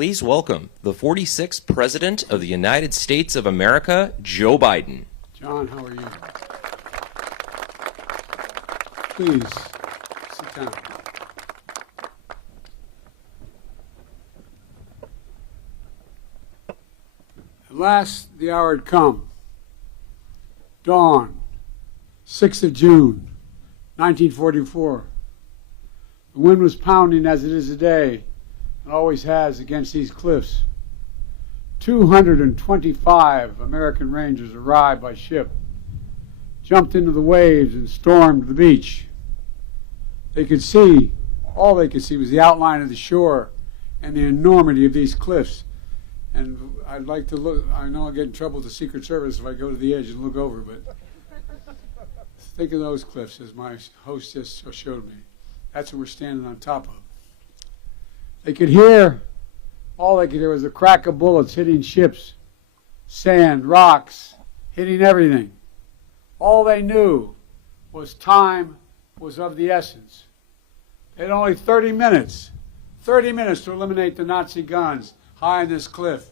please welcome the 46th President of the United States of America, Joe Biden. John, how are you? Please, sit down. At last, the hour had come. Dawn, 6th of June, 1944. The wind was pounding as it is today, and always has against these cliffs. 225 American Rangers arrived by ship, jumped into the waves, and stormed the beach. All they could see was the outline of the shore and the enormity of these cliffs. And I'd like to look, I know I'll get in trouble with the Secret Service if I go to the edge and look over, but think of those cliffs as my host just showed me. That's what we're standing on top of. All they could hear was the crack of bullets hitting ships, sand, rocks, hitting everything. All they knew was time was of the essence. They had only 30 minutes to eliminate the Nazi guns high on this cliff.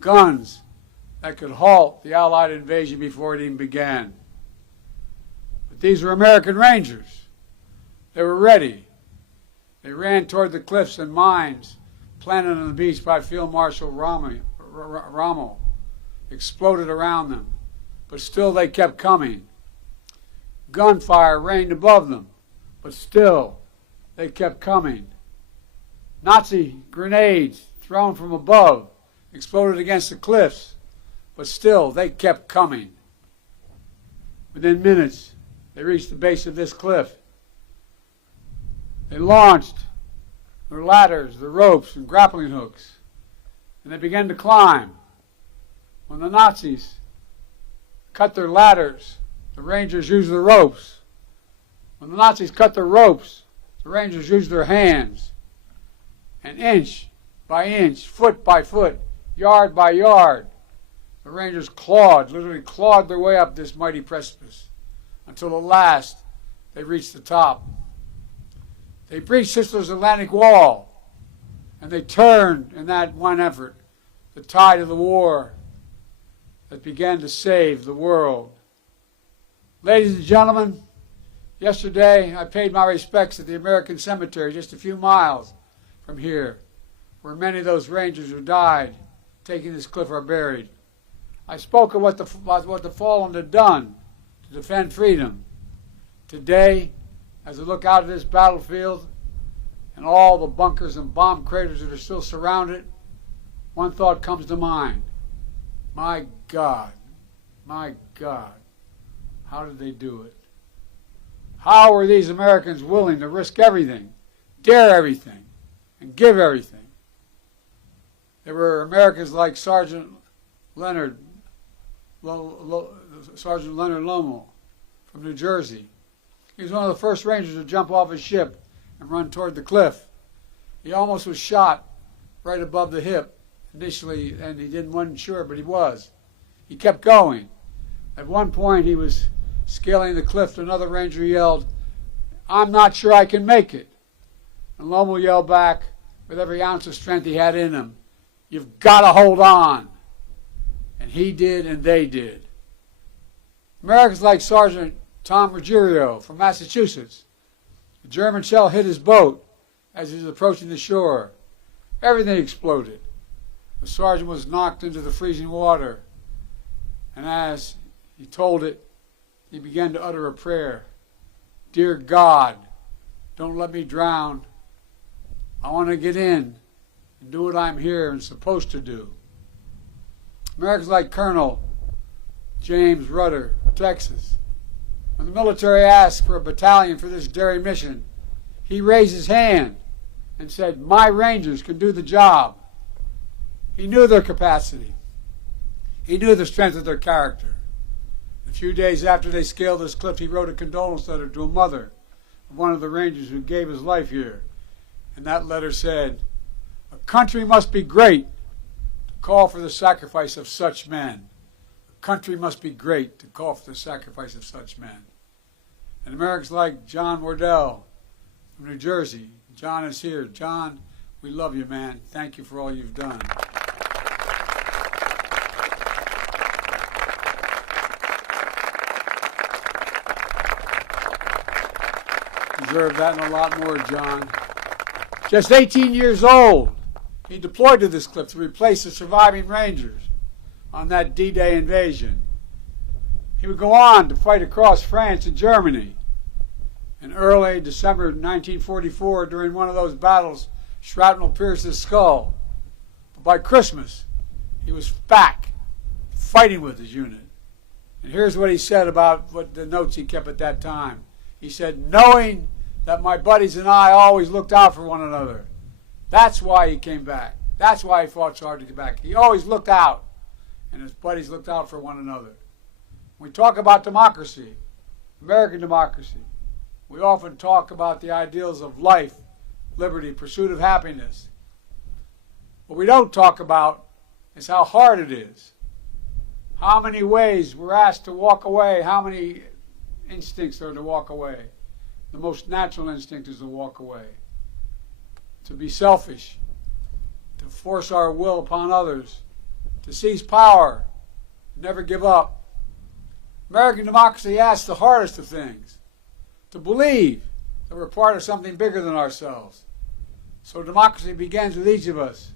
Guns that could halt the Allied invasion before it even began. But these were American Rangers. They were ready. They ran toward the cliffs and mines planted on the beach by Field Marshal Rommel exploded around them, but still they kept coming. Gunfire rained above them, but still they kept coming. Nazi grenades thrown from above exploded against the cliffs, but still they kept coming. Within minutes, they reached the base of this cliff. They launched their ladders, their ropes, and grappling hooks, and they began to climb. When the Nazis cut their ladders, the Rangers used their ropes. When the Nazis cut their ropes, the Rangers used their hands. And inch by inch, foot by foot, yard by yard, the Rangers literally clawed their way up this mighty precipice until at last they reached the top. They breached Hitler's Atlantic Wall, and they turned in that one effort the tide of the war that began to save the world. Ladies and gentlemen, yesterday I paid my respects at the American Cemetery just a few miles from here, where many of those Rangers who died taking this cliff are buried. I spoke of what the fallen had done to defend freedom. Today, as I look out at this battlefield and all the bunkers and bomb craters that are still surrounded, one thought comes to mind. My God, how did they do it? How were these Americans willing to risk everything, dare everything, and give everything? There were Americans like Sergeant Leonard Lommel from New Jersey. He was one of the first Rangers to jump off his ship and run toward the cliff. He almost was shot right above the hip initially, and wasn't sure, but he was. He kept going. At one point, he was scaling the cliff. Another Ranger yelled, "I'm not sure I can make it." And Lommel yelled back with every ounce of strength he had in him, "You've got to hold on." And he did, and they did. Americans like Sergeant Tom Ruggiero from Massachusetts. The German shell hit his boat as he was approaching the shore. Everything exploded. The sergeant was knocked into the freezing water, and as he told it, he began to utter a prayer. "Dear God, don't let me drown. I want to get in and do what I'm here and supposed to do." Americans like Colonel James Rudder, Texas. When the military asked for a battalion for this daring mission, he raised his hand and said, "My Rangers can do the job." He knew their capacity. He knew the strength of their character. A few days after they scaled this cliff, he wrote a condolence letter to a mother of one of the Rangers who gave his life here. And that letter said, "A country must be great to call for the sacrifice of such men. A country must be great to call for the sacrifice of such men." And Americans like John Wardell from New Jersey. John is here. John We love you, man. Thank you for all you've done. Deserve that and a lot more, John. Just 18 years old, he deployed to this cliff to replace the surviving Rangers on that D-Day invasion. He would go on to fight across France and Germany. In early December 1944, during one of those battles, shrapnel pierced his skull. But by Christmas, he was back fighting with his unit. And here's what he said about what the notes he kept at that time. He said, knowing that my buddies and I always looked out for one another. That's why he came back. That's why he fought so hard to get back. He always looked out, and his buddies looked out for one another. When we talk about democracy, American democracy, we often talk about the ideals of life, liberty, pursuit of happiness. What we don't talk about is how hard it is. How many ways we're asked to walk away, how many instincts are to walk away. The most natural instinct is to walk away, to be selfish, to force our will upon others, to seize power, never give up. American democracy asks the hardest of things, to believe that we're part of something bigger than ourselves. So democracy begins with each of us.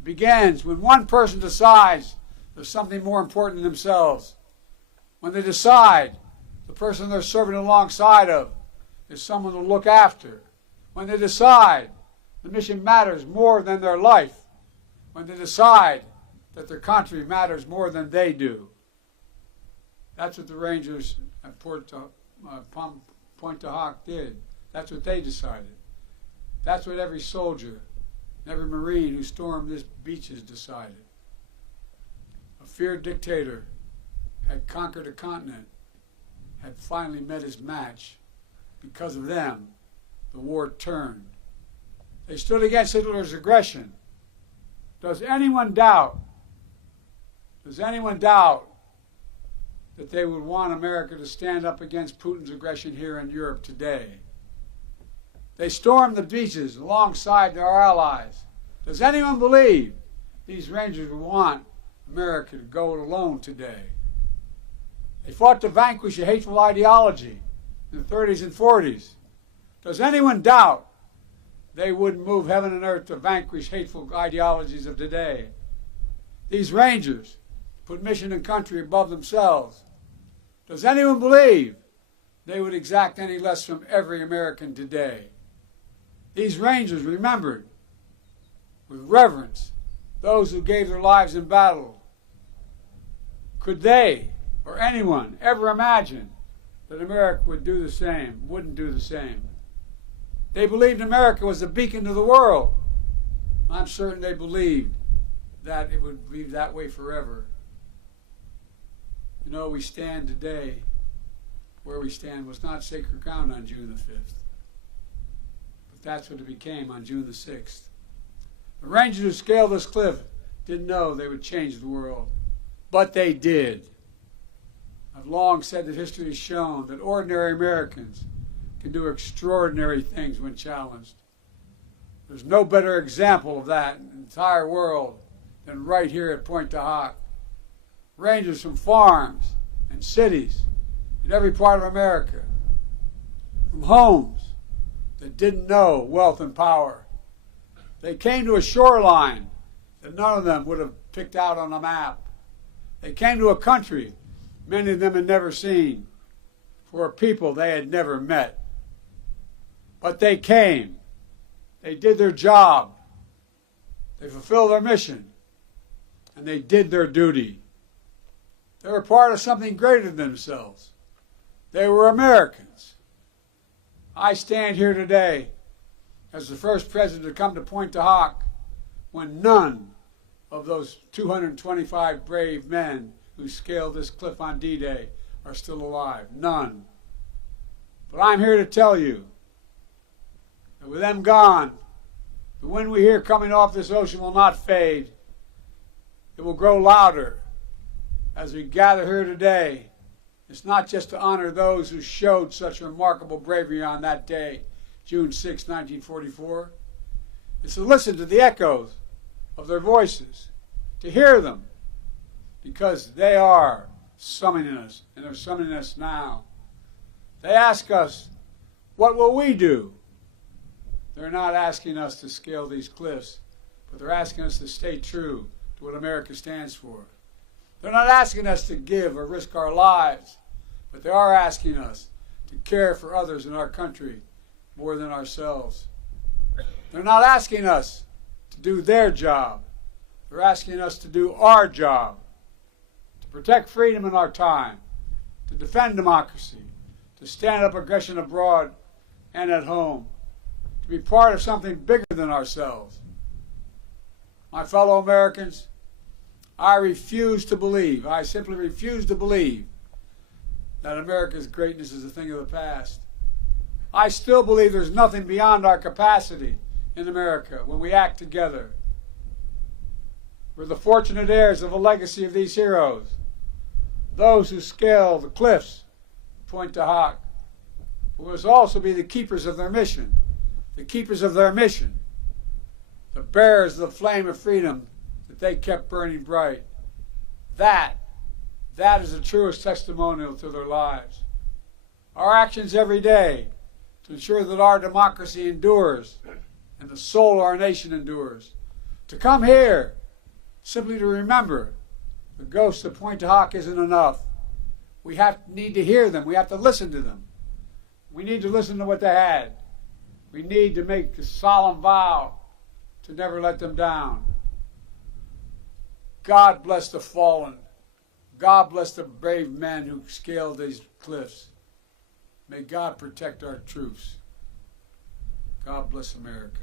It begins when one person decides there's something more important than themselves. When they decide the person they're serving alongside of is someone to look after. When they decide the mission matters more than their life. When they decide that their country matters more than they do. That's what the Rangers at Point du Hoc did. That's what they decided. That's what every soldier and every Marine who stormed this beaches decided. A feared dictator had conquered a continent, had finally met his match. Because of them, the war turned. They stood against Hitler's aggression. Does anyone doubt that they would want America to stand up against Putin's aggression here in Europe today? They stormed the beaches alongside our allies. Does anyone believe these Rangers would want America to go it alone today? They fought to vanquish a hateful ideology in the 30s and 40s. Does anyone doubt they wouldn't move heaven and earth to vanquish hateful ideologies of today? These Rangers put mission and country above themselves. Does anyone believe they would exact any less from every American today? These Rangers remembered with reverence those who gave their lives in battle. Could they or anyone ever imagine that America would do the same, wouldn't do the same? They believed America was a beacon to the world. I'm certain they believed that it would be that way forever. You know, we stand today, where we stand was not sacred ground on June the 5th. But that's what it became on June the 6th. The Rangers who scaled this cliff didn't know they would change the world, but they did. I've long said that history has shown that ordinary Americans can do extraordinary things when challenged. There's no better example of that in the entire world than right here at Pointe du Hoc. Rangers from farms and cities in every part of America, from homes that didn't know wealth and power. They came to a shoreline that none of them would have picked out on a map. They came to a country many of them had never seen, for a people they had never met. But they came. They did their job. They fulfilled their mission. And they did their duty. They were part of something greater than themselves. They were Americans. I stand here today as the first president to come to Pointe du Hoc when none of those 225 brave men who scaled this cliff on D-Day are still alive. None. But I'm here to tell you that with them gone, the wind we hear coming off this ocean will not fade. It will grow louder as we gather here today. It's not just to honor those who showed such remarkable bravery on that day, June 6, 1944. It's to listen to the echoes of their voices, to hear them, because they are summoning us, and they're summoning us now. They ask us, what will we do? They're not asking us to scale these cliffs, but they're asking us to stay true to what America stands for. They're not asking us to give or risk our lives, but they are asking us to care for others in our country more than ourselves. They're not asking us to do their job. They're asking us to do our job, to protect freedom in our time, to defend democracy, to stand up aggression abroad and at home, to be part of something bigger than ourselves. My fellow Americans, I refuse to believe, I simply refuse to believe that America's greatness is a thing of the past. I still believe there's nothing beyond our capacity in America when we act together. We're the fortunate heirs of the legacy of these heroes, those who scale the cliffs of Pointe du Hoc. We must also be the keepers of their mission, the keepers of their mission, the bearers of the flame of freedom that they kept burning bright. That is the truest testimonial to their lives. Our actions every day to ensure that our democracy endures and the soul of our nation endures. To come here simply to remember the ghosts of Pointe du Hoc isn't enough. We need to hear them. We have to listen to them. We need to listen to what they had. We need to make a solemn vow to never let them down. God bless the fallen. God bless the brave men who scaled these cliffs. May God protect our troops. God bless America.